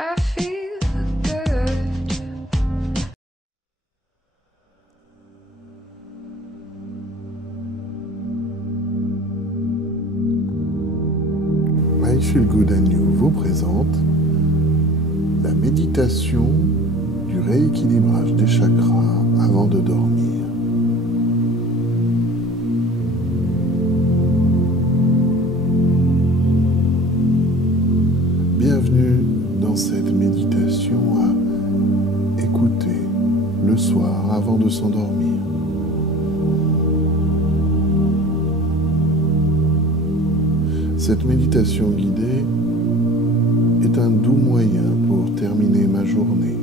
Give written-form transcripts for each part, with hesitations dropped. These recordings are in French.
I feel good. I Feel Good and You vous présente la méditation du rééquilibrage des chakras avant de dormir. Bienvenue dans cette méditation à écouter le soir avant de s'endormir. Cette méditation guidée est un doux moyen pour terminer ma journée.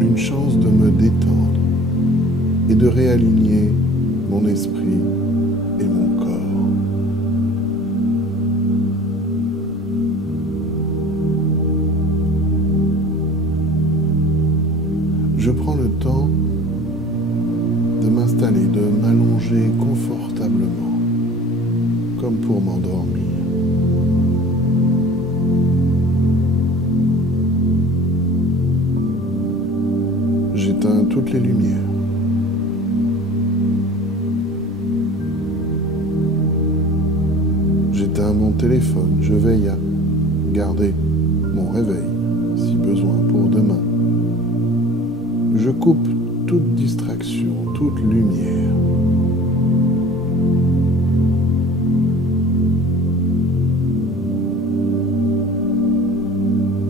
Une chance de me détendre et de réaligner mon esprit et mon corps. Je prends le temps de m'installer, de m'allonger confortablement, comme pour m'endormir. J'éteins toutes les lumières. J'éteins mon téléphone. Je veille à garder mon réveil, si besoin, pour demain. Je coupe toute distraction, toute lumière.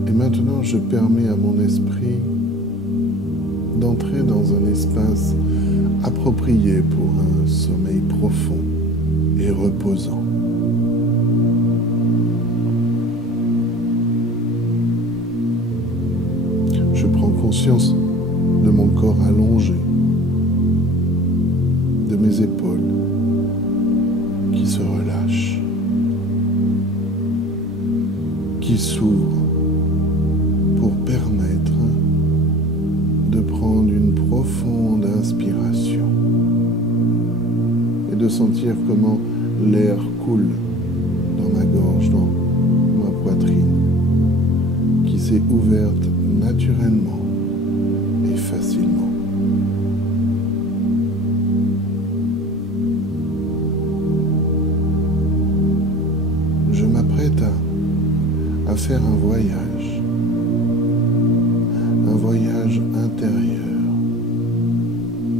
Et maintenant, je permets à mon esprit d'entrer dans un espace approprié pour un sommeil profond et reposant. Je prends conscience de mon corps allongé, de mes épaules qui se relâchent, qui s'ouvrent pour permettre de prendre une profonde inspiration et de sentir comment l'air coule dans ma gorge, dans ma poitrine, qui s'est ouverte naturellement et facilement. Je m'apprête à faire un voyage intérieur,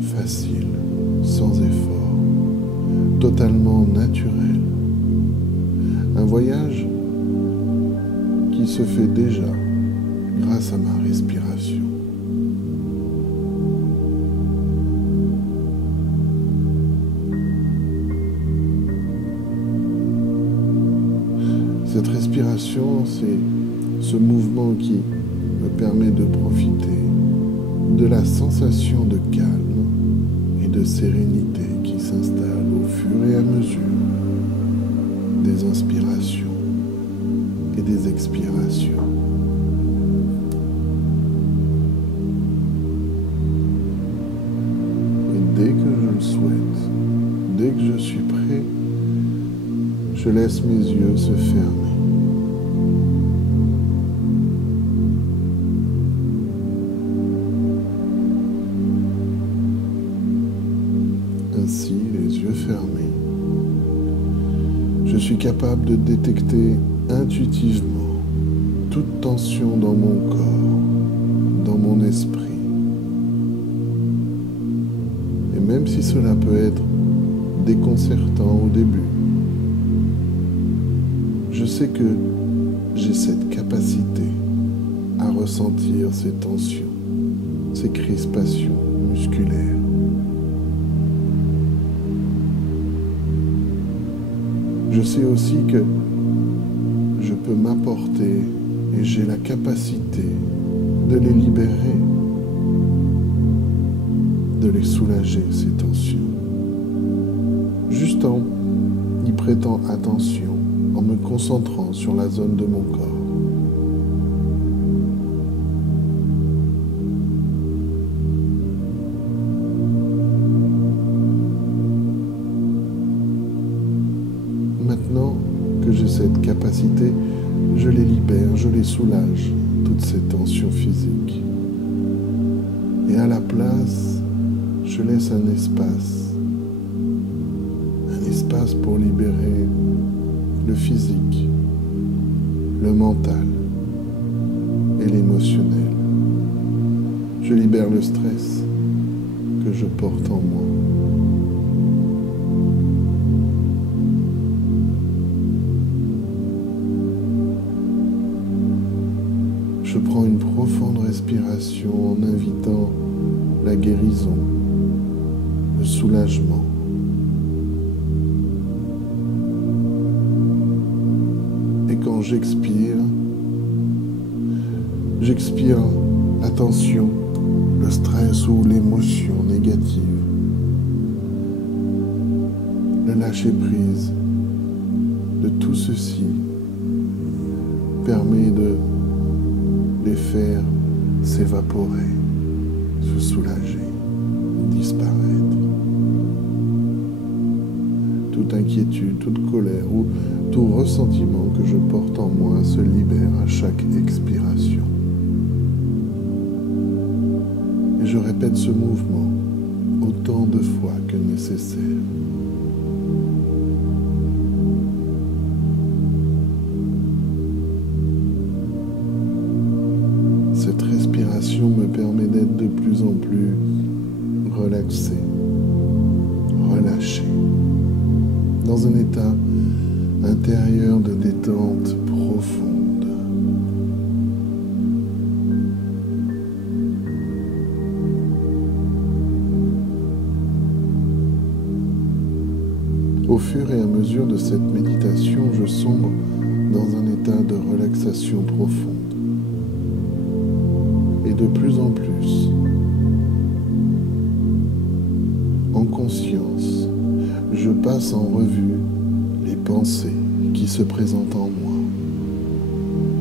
facile, sans effort, totalement naturel. Un voyage qui se fait déjà grâce à ma respiration. Cette respiration, c'est ce mouvement qui me permet de profiter de la sensation de calme et de sérénité qui s'installe au fur et à mesure des inspirations et des expirations. Et dès que je le souhaite, dès que je suis prêt, je laisse mes yeux se fermer. Ainsi, les yeux fermés, je suis capable de détecter intuitivement toute tension dans mon corps, dans mon esprit. Et même si cela peut être déconcertant au début, je sais que j'ai cette capacité à ressentir ces tensions, ces crispations musculaires. Je sais aussi que je peux m'apporter et j'ai la capacité de les libérer, de les soulager, ces tensions, juste en y prêtant attention, en me concentrant sur la zone de mon corps. Maintenant que j'ai cette capacité, je les libère, je les soulage, toutes ces tensions physiques. Et à la place, je laisse un espace pour libérer le physique, le mental et l'émotionnel. Je libère le stress que je porte en moi. Je prends une profonde respiration en invitant la guérison, le soulagement. Et quand j'expire la tension, le stress ou l'émotion négative. Le lâcher-prise de tout ceci permet de les faire s'évaporer, se soulager, disparaître. Toute inquiétude, toute colère ou tout ressentiment que je porte en moi se libère à chaque expiration. Et je répète ce mouvement autant de fois que nécessaire. Cette respiration me permet d'être de plus en plus relaxé, relâché, dans un état intérieur de détente profonde. Au fur et à mesure de cette méditation, je sombre dans un état de relaxation profonde. Et de plus en plus, en conscience, je passe en revue les pensées qui se présentent en moi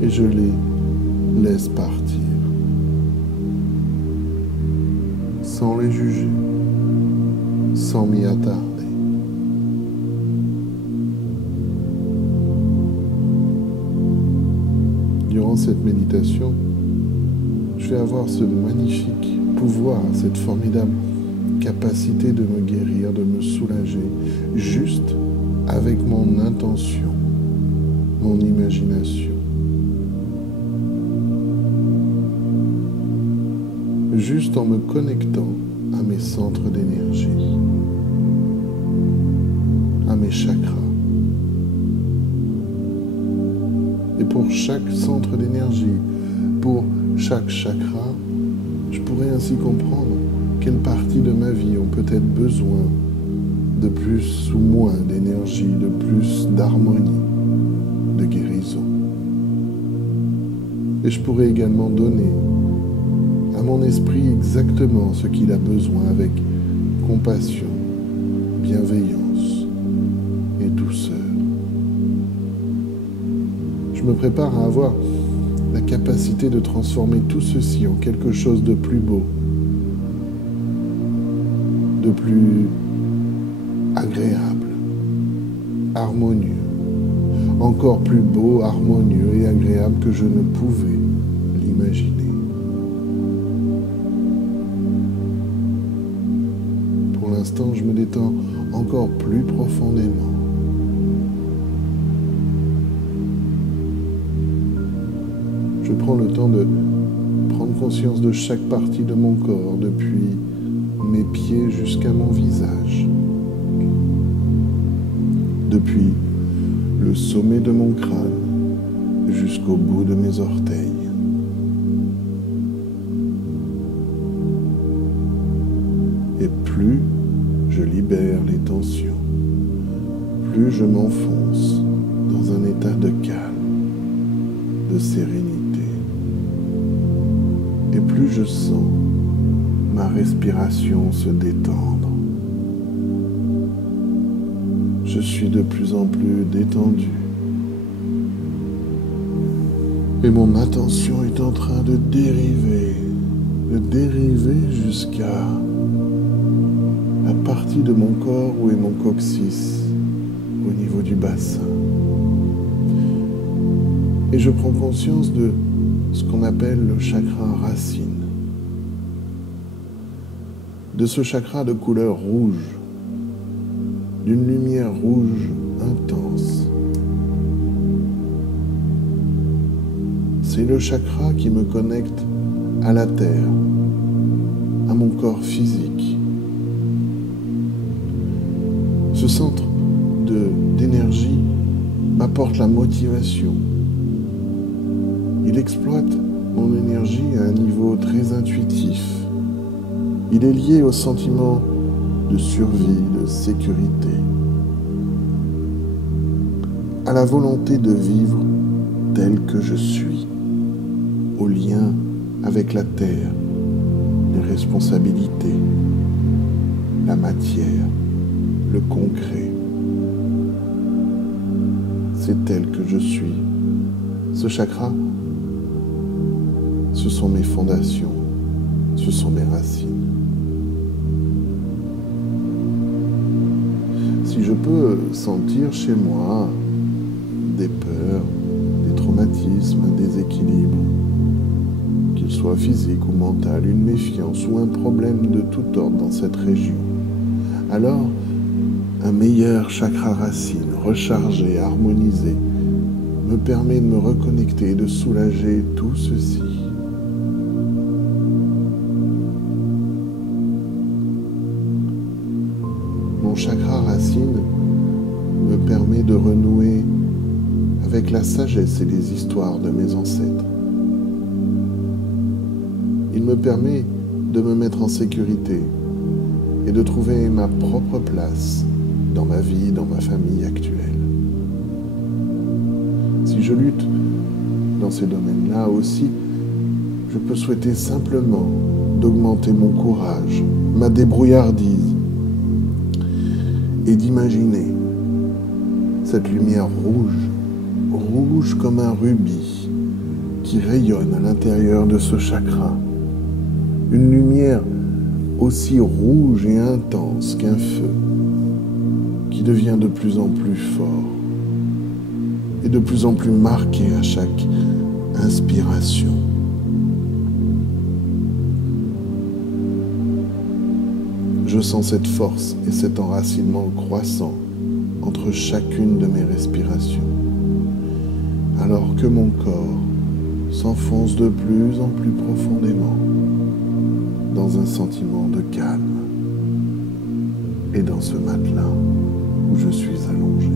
et je les laisse partir sans les juger, sans m'y attarder. Durant cette méditation, je vais avoir ce magnifique pouvoir, cette formidable capacité de me guérir, de me soulager, juste avec mon intention, mon imagination. Juste en me connectant à mes centres d'énergie, à mes chakras. Et pour chaque centre d'énergie, pour chaque chakra, je pourrais ainsi comprendre quelles parties de ma vie ont peut-être besoin de plus ou moins d'énergie, de plus d'harmonie, de guérison. Et je pourrais également donner à mon esprit exactement ce qu'il a besoin avec compassion, bienveillance et douceur. Je me prépare à avoir la capacité de transformer tout ceci en quelque chose de plus beau, de plus agréable, harmonieux, encore plus beau, harmonieux et agréable que je ne pouvais l'imaginer. Pour l'instant, je me détends encore plus profondément. Je prends le temps de prendre conscience de chaque partie de mon corps, depuis mes pieds jusqu'à mon visage, depuis le sommet de mon crâne jusqu'au bout de mes orteils. Et plus je libère les tensions, plus je m'enfonce dans un état de calme, de sérénité. Et plus je sens ma respiration se détendre. Je suis de plus en plus détendu. Et mon attention est en train de dériver jusqu'à la partie de mon corps où est mon coccyx, au niveau du bassin. et je prends conscience de ce qu'on appelle le chakra racine, de ce chakra de couleur rouge, d'une lumière rouge intense. C'est le chakra qui me connecte à la terre, à mon corps physique. Ce centre d'énergie m'apporte la motivation. Il exploite mon énergie à un niveau très intuitif. Il est lié au sentiment de survie, de sécurité, à la volonté de vivre tel que je suis, au lien avec la terre, les responsabilités, la matière, le concret. C'est tel que je suis. Ce chakra, ce sont mes fondations, ce sont mes racines. Si je peux sentir chez moi des peurs, des traumatismes, un déséquilibre, qu'il soit physique ou mental, une méfiance ou un problème de tout ordre dans cette région, alors un meilleur chakra racine, rechargé, harmonisé, me permet de me reconnecter et de soulager tout ceci. Mon chakra racine me permet de renouer avec la sagesse et les histoires de mes ancêtres. Il me permet de me mettre en sécurité et de trouver ma propre place dans ma vie, dans ma famille actuelle. Si je lutte dans ces domaines-là aussi, je peux souhaiter simplement d'augmenter mon courage, ma débrouillardise et d'imaginer cette lumière rouge, rouge comme un rubis qui rayonne à l'intérieur de ce chakra. Une lumière aussi rouge et intense qu'un feu qui devient de plus en plus fort et de plus en plus marqué à chaque inspiration. Je sens cette force et cet enracinement croissant entre chacune de mes respirations, alors que mon corps s'enfonce de plus en plus profondément dans un sentiment de calme et dans ce matelas où je suis allongé.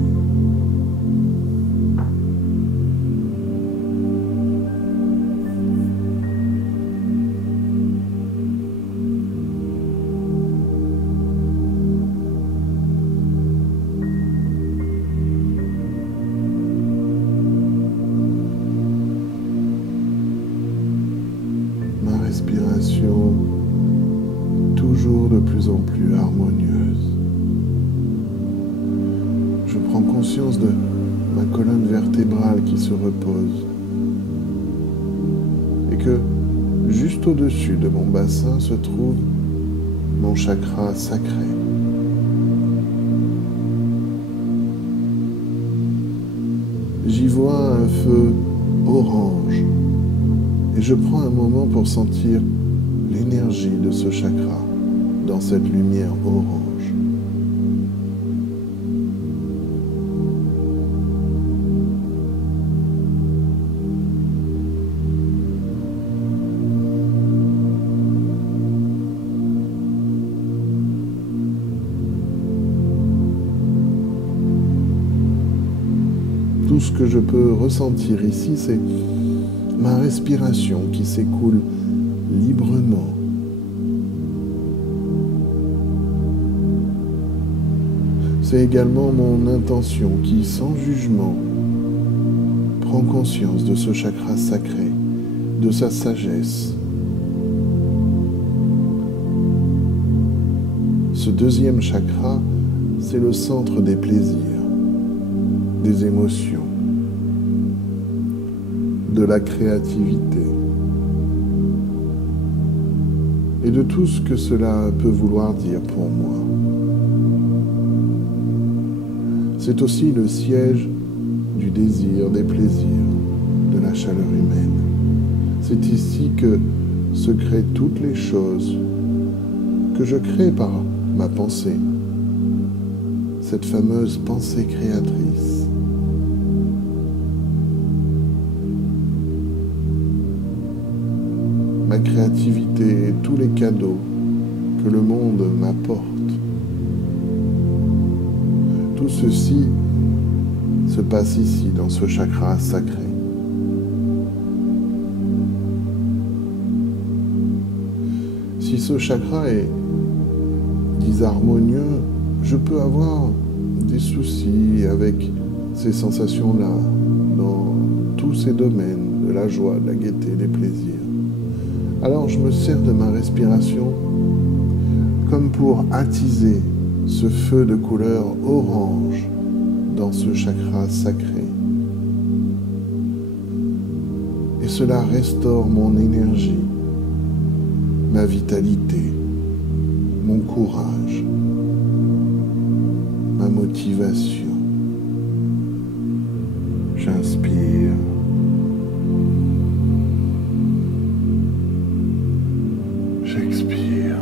Ma respiration toujours de plus en plus harmonieuse. Je prends conscience de ma colonne vertébrale qui se repose et que juste au-dessus de mon bassin se trouve mon chakra sacré. J'y vois un feu orange et je prends un moment pour sentir l'énergie de ce chakra dans cette lumière orange. Tout ce que je peux ressentir ici, c'est ma respiration qui s'écoule librement. C'est également mon intention qui, sans jugement, prend conscience de ce chakra sacré, de sa sagesse. Ce deuxième chakra, c'est le centre des plaisirs, des émotions, de la créativité et de tout ce que cela peut vouloir dire pour moi. C'est aussi le siège du désir, des plaisirs, la chaleur humaine. C'est ici que se créent toutes les choses que je crée par ma pensée, cette fameuse pensée créatrice. Ma créativité et tous les cadeaux que le monde m'apporte. Tout ceci se passe ici, dans ce chakra sacré. Si ce chakra est disharmonieux, je peux avoir des soucis avec ces sensations-là dans tous ces domaines de la joie, de la gaieté, des plaisirs. Alors je me sers de ma respiration comme pour attiser ce feu de couleur orange dans ce chakra sacré. Et cela restaure mon énergie, ma vitalité, mon courage, ma motivation. J'inspire. J'expire.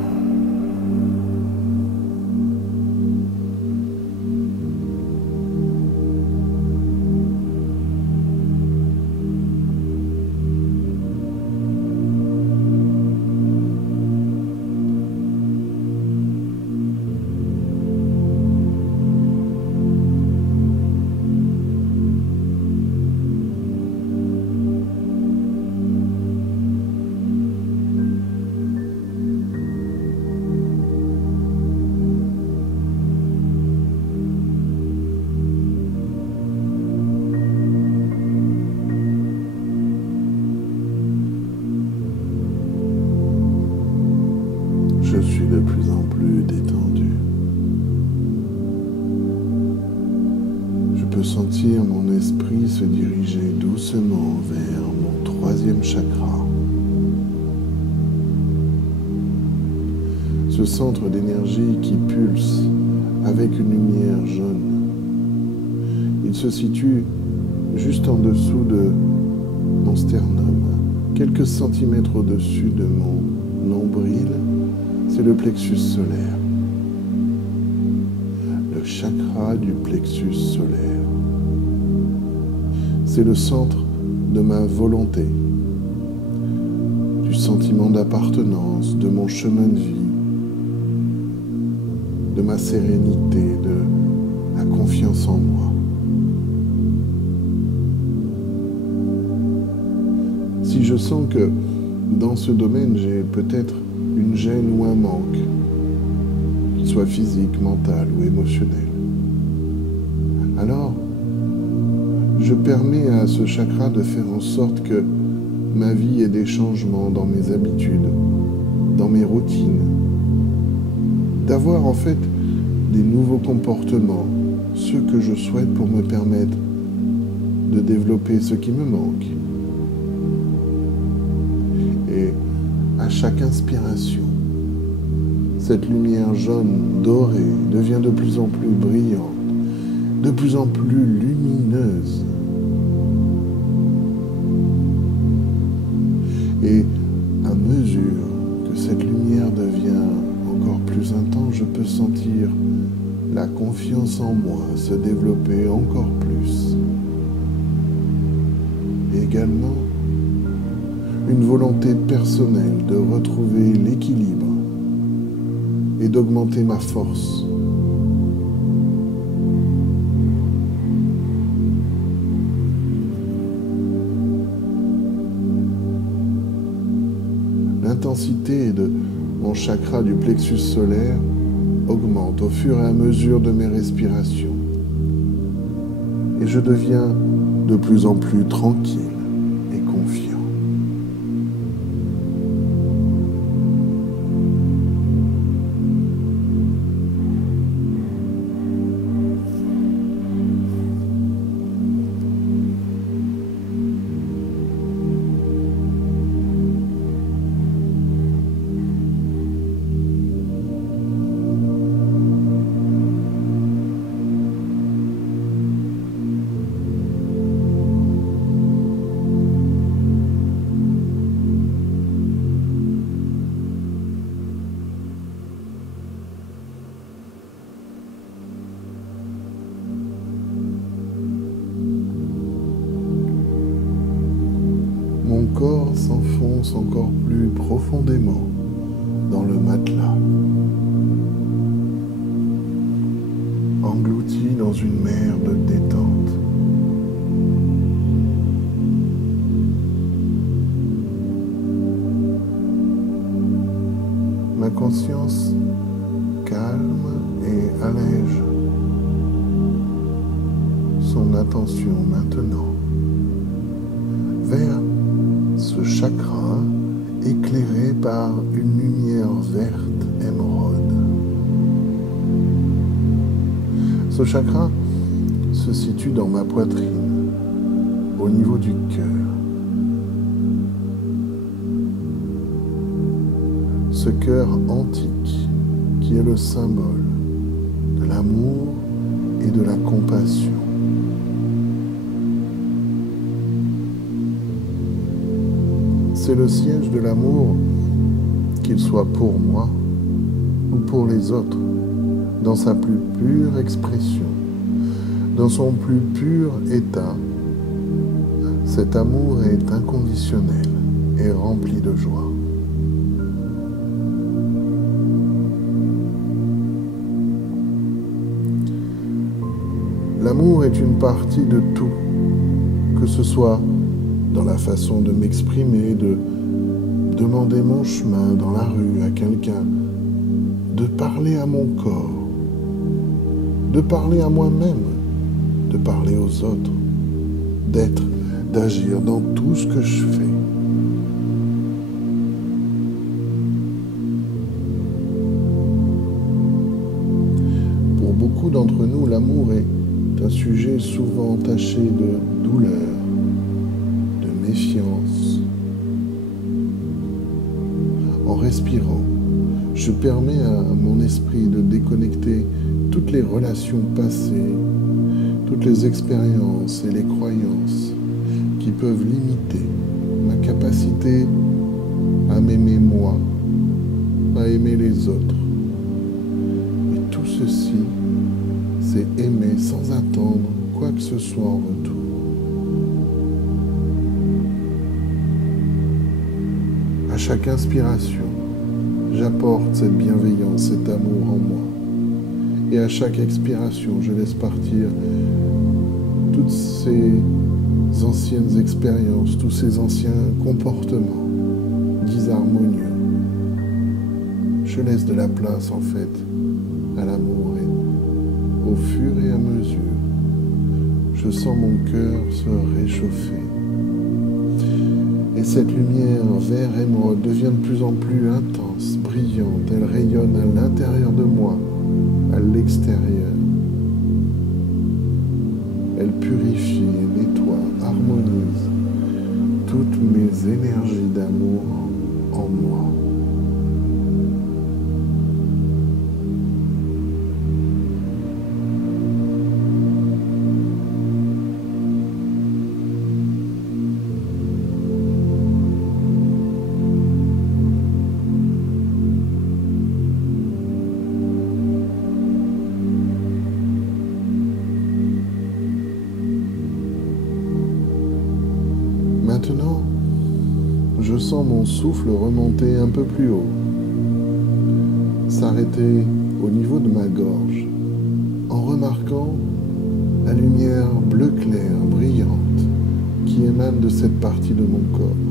Je suis de plus en plus détendu. Je peux sentir mon esprit se diriger doucement vers mon troisième chakra. Ce centre d'énergie qui pulse avec une lumière jaune. Il se situe juste en dessous de mon sternum, quelques centimètres au-dessus de mon nombril. C'est le plexus solaire, le chakra du plexus solaire. C'est le centre de ma volonté, du sentiment d'appartenance, de mon chemin de vie, de ma sérénité, de la confiance en moi. Si je sens que dans ce domaine, j'ai peut-être une gêne ou un manque, qu'il soit physique, mental ou émotionnel, alors je permets à ce chakra de faire en sorte que ma vie ait des changements dans mes habitudes, dans mes routines, d'avoir en fait des nouveaux comportements, ceux que je souhaite pour me permettre de développer ce qui me manque. Et à chaque inspiration, cette lumière jaune dorée devient de plus en plus brillante, de plus en plus lumineuse. Et à mesure que cette lumière devient encore plus intense, je peux sentir la confiance en moi se développer encore plus. Et également, une volonté personnelle de retrouver l'équilibre et d'augmenter ma force. L'intensité de mon chakra du plexus solaire augmente au fur et à mesure de mes respirations et je deviens de plus en plus tranquille et confiant. m'enfonce encore plus profondément dans le matelas, englouti dans une mer de détente. Ma conscience calme et allège son attention maintenant vers ce chakra éclairé par une lumière verte émeraude. Ce chakra se situe dans ma poitrine, au niveau du cœur. Ce cœur antique qui est le symbole de l'amour et de la compassion. C'est le siège de l'amour, qu'il soit pour moi ou pour les autres, dans sa plus pure expression, dans son plus pur état. Cet amour est inconditionnel et rempli de joie. L'amour est une partie de tout, que ce soit dans la façon de m'exprimer, de demander mon chemin dans la rue à quelqu'un, de parler à mon corps, de parler à moi-même, de parler aux autres, d'être, d'agir dans tout ce que je fais. Pour beaucoup d'entre nous, l'amour est un sujet souvent taché de douleur, de méfiance. En respirant, je permets à mon esprit de déconnecter toutes les relations passées, toutes les expériences et les croyances qui peuvent limiter ma capacité à m'aimer moi, à aimer les autres. Et tout ceci, c'est aimer sans attendre quoi que ce soit en retour. À chaque inspiration, j'apporte cette bienveillance, cet amour en moi. Et à chaque expiration, je laisse partir toutes ces anciennes expériences, tous ces anciens comportements disharmonieux. Je laisse de la place, en fait, à l'amour. Et au fur et à mesure, je sens mon cœur se réchauffer. Et cette lumière vert émeraude devient de plus en plus intense, brillante. Elle rayonne à l'intérieur de moi, à l'extérieur. Elle purifie, nettoie, harmonise toutes mes énergies d'amour en moi. Maintenant, je sens mon souffle remonter un peu plus haut, s'arrêter au niveau de ma gorge, en remarquant la lumière bleu clair, brillante, qui émane de cette partie de mon corps.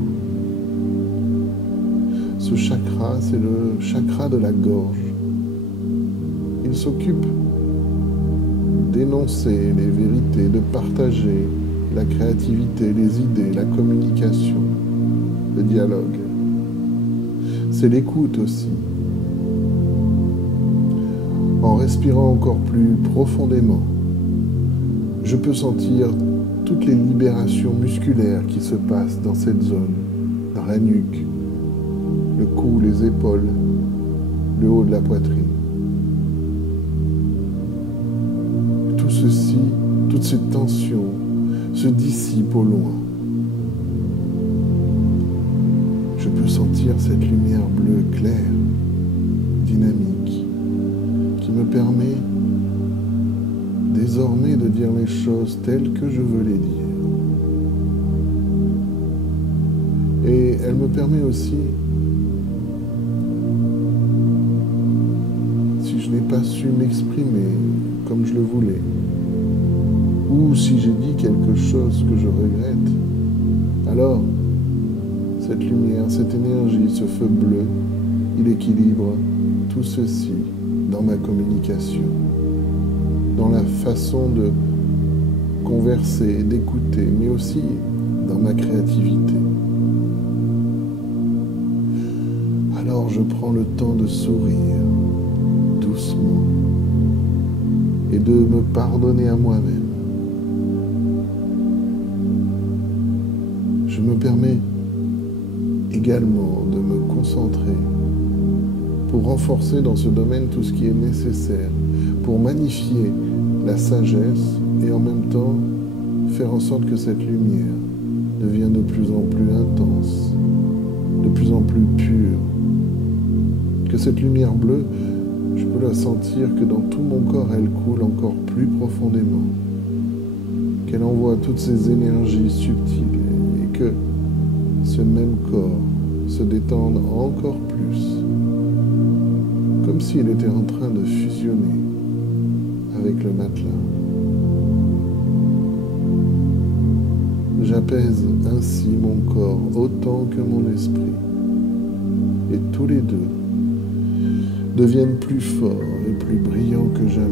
Ce chakra, c'est le chakra de la gorge. Il s'occupe d'énoncer les vérités, de partager la créativité, les idées, la communication, le dialogue. C'est l'écoute aussi. En respirant encore plus profondément, je peux sentir toutes les libérations musculaires qui se passent dans cette zone, dans la nuque, le cou, les épaules, le haut de la poitrine. Tout ceci, toute cette tension se dissipe au loin. Je peux sentir cette lumière bleue claire, dynamique, qui me permet désormais de dire les choses telles que je veux les dire. Et elle me permet aussi, si je n'ai pas su m'exprimer comme je le voulais, ou si j'ai dit quelque chose que je regrette, alors cette lumière, cette énergie, ce feu bleu, il équilibre tout ceci dans ma communication, dans la façon de converser, d'écouter, mais aussi dans ma créativité. Alors je prends le temps de sourire doucement et de me pardonner à moi-même. Je me permets également de me concentrer pour renforcer dans ce domaine tout ce qui est nécessaire, pour magnifier la sagesse et en même temps faire en sorte que cette lumière devienne de plus en plus intense, de plus en plus pure, que cette lumière bleue, je peux la sentir que dans tout mon corps, elle coule encore plus profondément, qu'elle envoie toutes ces énergies subtiles et que ce même corps se détende encore plus, comme s'il était en train de fusionner avec le matelas. J'apaise ainsi mon corps autant que mon esprit, et tous les deux deviennent plus forts et plus brillants que jamais.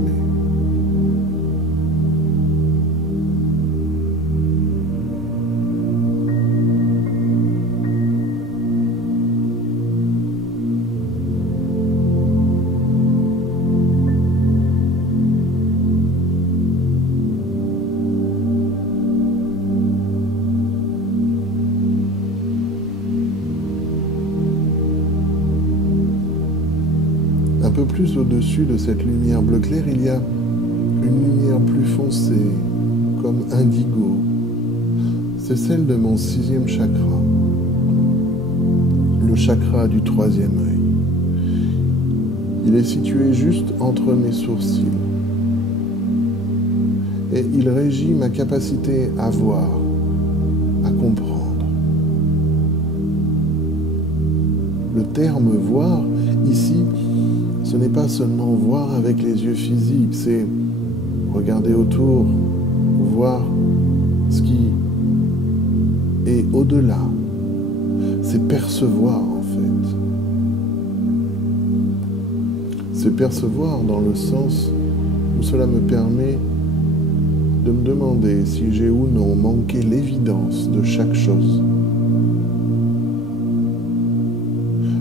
Un peu plus au-dessus de cette lumière bleu clair, il y a une lumière plus foncée, comme indigo. C'est celle de mon 6e chakra, le chakra du 3e œil. Il est situé juste entre mes sourcils et il régit ma capacité à voir, à comprendre. Le terme « voir » ici, ce n'est pas seulement voir avec les yeux physiques, c'est regarder autour, voir ce qui est au-delà. C'est percevoir en fait. C'est percevoir dans le sens où cela me permet de me demander si j'ai ou non manqué l'évidence de chaque chose.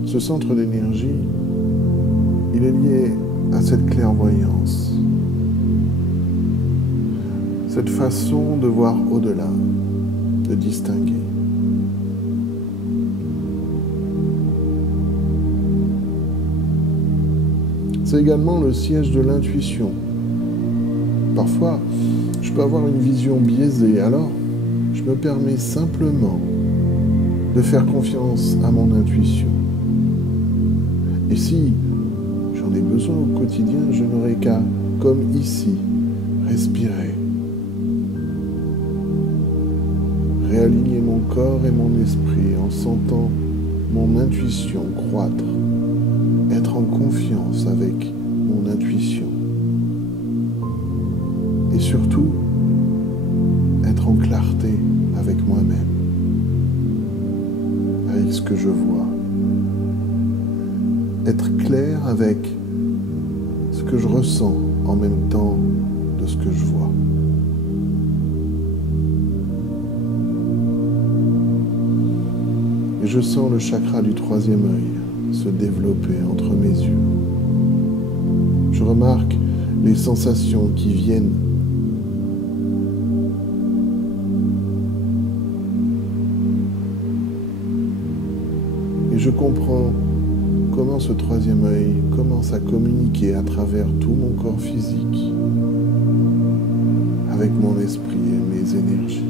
Ce centre d'énergie, il est lié à cette clairvoyance, cette façon de voir au-delà, de distinguer. C'est également le siège de l'intuition. Parfois, je peux avoir une vision biaisée, alors je me permets simplement de faire confiance à mon intuition. Et si j'en ai besoin au quotidien, je n'aurai qu'à, comme ici, respirer. Réaligner mon corps et mon esprit en sentant mon intuition croître. Être en confiance avec mon intuition. Et surtout, être en clarté avec moi-même, avec ce que je vois. Être clair avec ce que je ressens en même temps de ce que je vois. Et je sens le chakra du 3e œil se développer entre mes yeux. Je remarque les sensations qui viennent. Et je comprends comment ce 3e œil commence à communiquer à travers tout mon corps physique, avec mon esprit et mes énergies.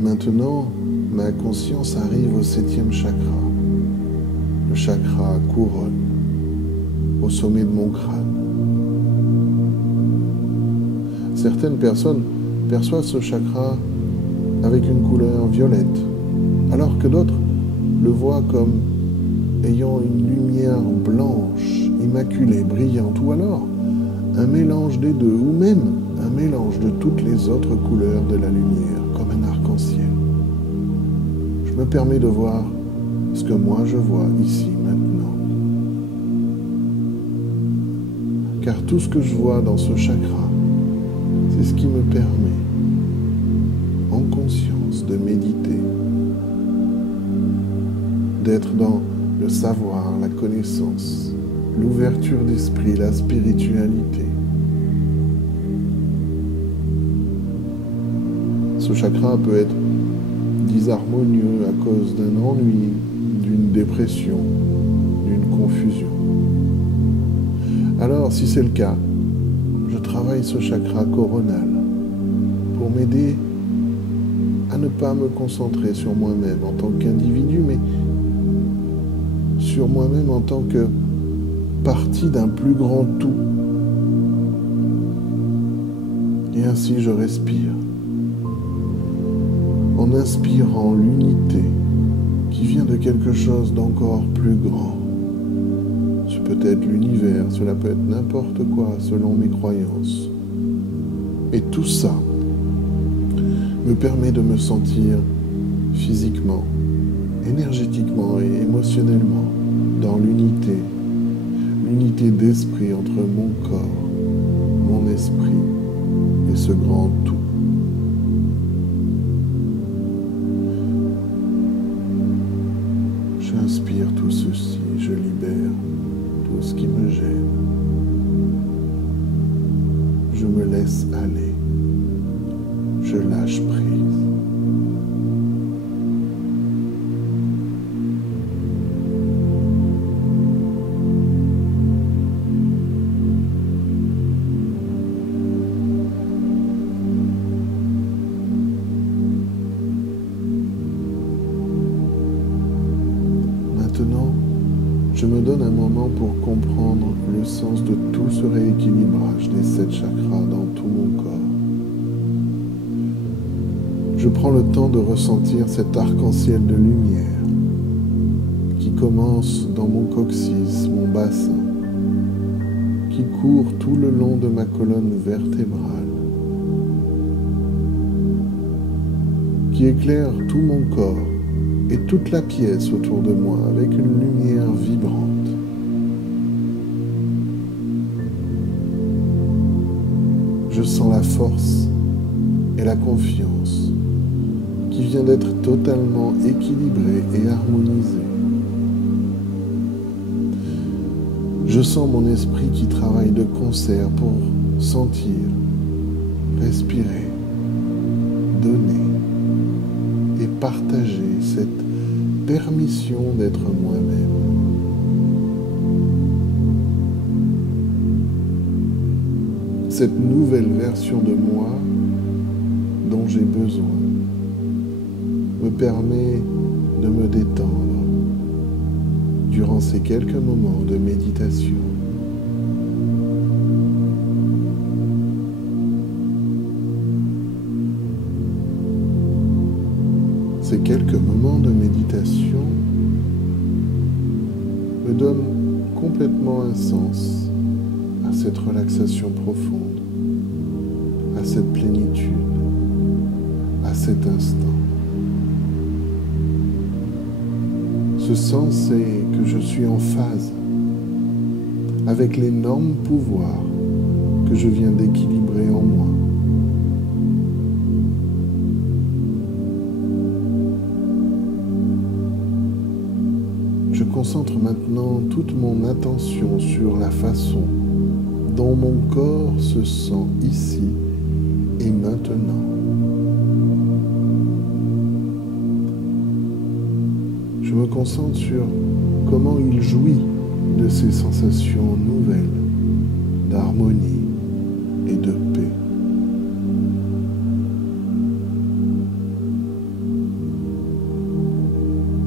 Maintenant, ma conscience arrive au 7e chakra, le chakra couronne, au sommet de mon crâne. Certaines personnes perçoivent ce chakra avec une couleur violette, alors que d'autres le voient comme ayant une lumière blanche, immaculée, brillante, ou alors un mélange des deux, ou même un mélange de toutes les autres couleurs de la lumière, comme un arc-en-ciel. Je me permets de voir ce que moi je vois ici, maintenant. Car tout ce que je vois dans ce chakra, c'est ce qui me permet, en conscience, de méditer, d'être dans le savoir, la connaissance, l'ouverture d'esprit, la spiritualité. Ce chakra peut être disharmonieux à cause d'un ennui, d'une dépression, d'une confusion. Alors, si c'est le cas, je travaille ce chakra coronal pour m'aider à ne pas me concentrer sur moi-même en tant qu'individu, mais sur moi-même en tant que partie d'un plus grand tout. Et ainsi je respire, en inspirant l'unité qui vient de quelque chose d'encore plus grand. Ce peut être l'univers, cela peut être n'importe quoi selon mes croyances. Et tout ça me permet de me sentir physiquement, énergétiquement et émotionnellement dans l'unité d'esprit entre mon corps, mon esprit et ce grand tout. J'inspire tout ceci, je libère tout ce qui me gêne. Je me laisse aller, je lâche prise. Maintenant, je me donne un moment pour comprendre le sens de tout ce rééquilibrage des 7 chakras dans tout mon corps. Je prends le temps de ressentir cet arc-en-ciel de lumière qui commence dans mon coccyx, mon bassin, qui court tout le long de ma colonne vertébrale, qui éclaire tout mon corps et toute la pièce autour de moi avec une lumière vibrante. Je sens la force et la confiance qui vient d'être totalement équilibrée et harmonisée. Je sens mon esprit qui travaille de concert pour sentir, respirer, donner et partager cette permission d'être moi-même. Cette nouvelle version de moi dont j'ai besoin me permet de me détendre durant ces quelques moments de méditation. Ces quelques moments de méditation me donnent complètement un sens à cette relaxation profonde, à cette plénitude, à cet instant. Ce sens, c'est que je suis en phase avec l'énorme pouvoir que je viens d'équilibrer en moi. Je concentre maintenant toute mon attention sur la façon dont mon corps se sent ici et maintenant. Je me concentre sur comment il jouit de ces sensations nouvelles d'harmonie et de paix.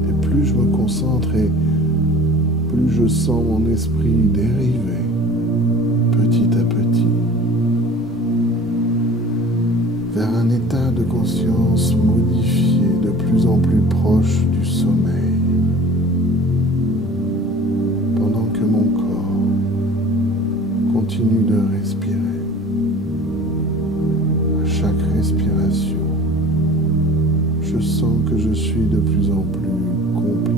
Et plus je me concentre et je sens mon esprit dériver petit à petit vers un état de conscience modifié de plus en plus proche du sommeil, pendant que mon corps continue de respirer. À chaque respiration, je sens que je suis de plus en plus compliqué.